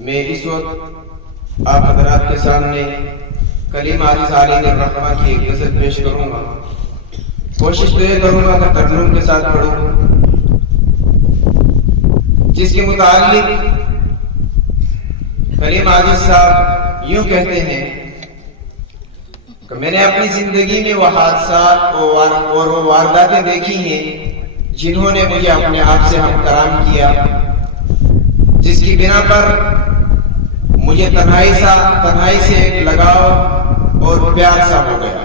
मैं इस वक्त आप हज़रात के सामने कलीम आज़ारीन रहमा की एक गज़ल पेश करूंगा। कोशिश तो ये करूंगा कि तर्जुम के साथ पढ़ूं, जिसके मुतालिक कलीम आज़ारी साहब यूं कहते हैं कि मैंने अपनी जिंदगी में वो हादसात और वो वारदातें देखी हैं जिन्होंने मुझे अपने आप से हमकलाम किया, जिसकी बिना पर मुझे तन्हाई से एक लगाव और प्यार सा हो गया।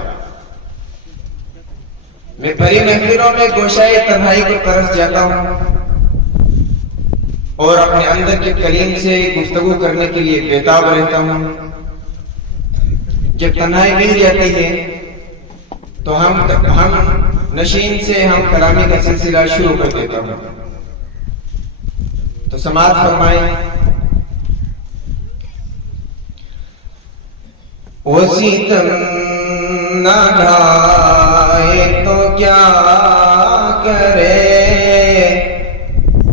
मैं भरी महफिलों में गोशाए तन्हाई को तरस जाता हूं और अपने अंदर के कलीम से गुफ्तगू करने के लिए बेताब रहता हूं। जब तन्हाई मिल जाती है तो हम नशीन से हम कलामी का सिलसिला शुरू कर देता हूं। तो समाअत फरमाएं। वो सितम न ढाए तो क्या करे,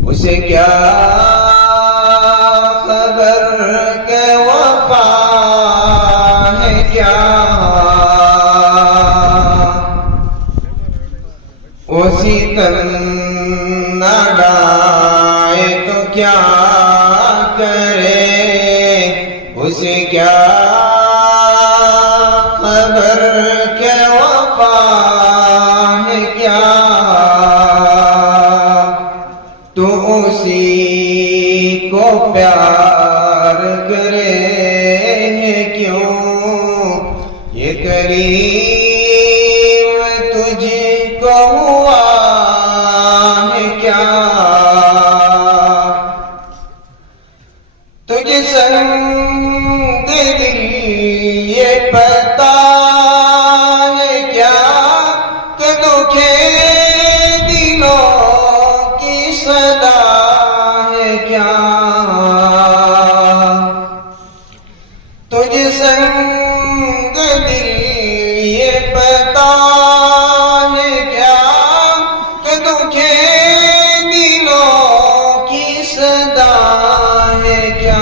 उसे क्या खबर के वफा है क्या। वो सितम न ढाए तो क्या करे, उसे क्या खबर के वफा है क्या। तो उसी को प्यार करे है क्यों, ये करीम तुझको हुआ है क्या। तुझे संग दिल ये पता है क्या कि दुखे दिलों की सदा है क्या। तुझे संग दिल ये पता है क्या कि दुखे दिलों की सदा है क्या।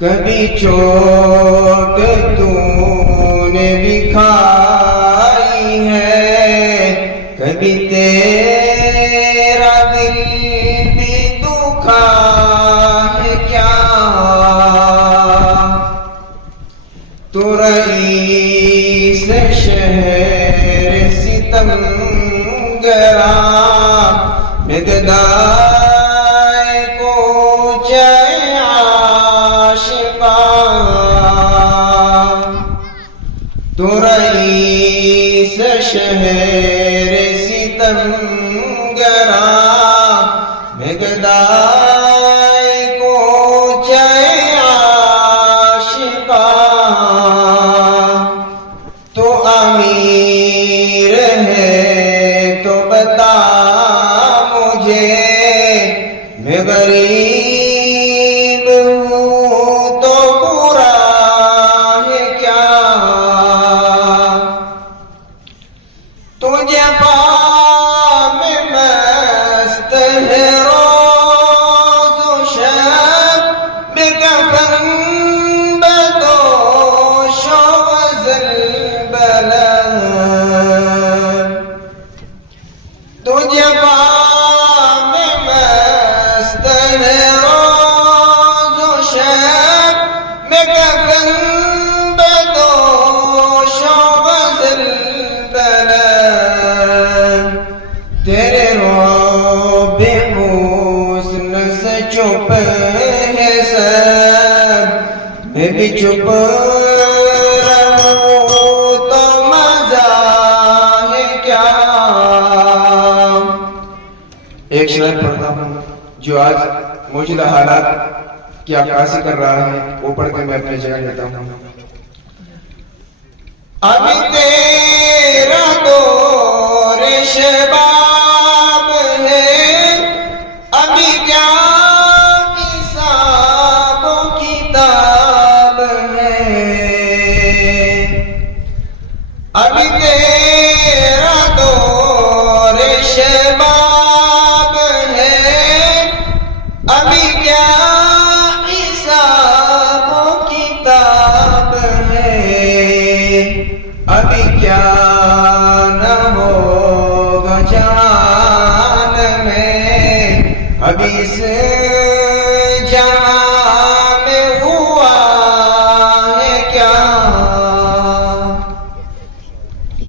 कभी चोट तूने भी खाई है, कभी तेरा दिल भी दुखा है क्या। तू रईस शहर सितम गरा में गदाए को जय आशिका। तू रईस शहर सितम गरा में गदाए को जय आशिका। तो अमीर है तो बता मुझे, मैं गरीब हूं तो बुरा है क्या। तुझे पाम मस्त है रोज़ शब में कफन बदोश वज़ल बलद। तुझे पाम मस्त है रोज़ शब में कफन बदोश वज़ल बलद। तेरे रोबे हुस्न से चुप है सब, मैं भी चुप रहूं तो मजा है क्या। एक शेर पढ़ता हूं जो आज मौजूदा हालात की अक्कासी कर रहा है, वो पढ़ के मैं अपनी जगह लेता हूं। अभी तेरा दौर शबाब है, अभी क्या हिसाब किताब है। अभी तेरा दौर शबाब है, अभी अभी क्या न होगा जान में, अभी इस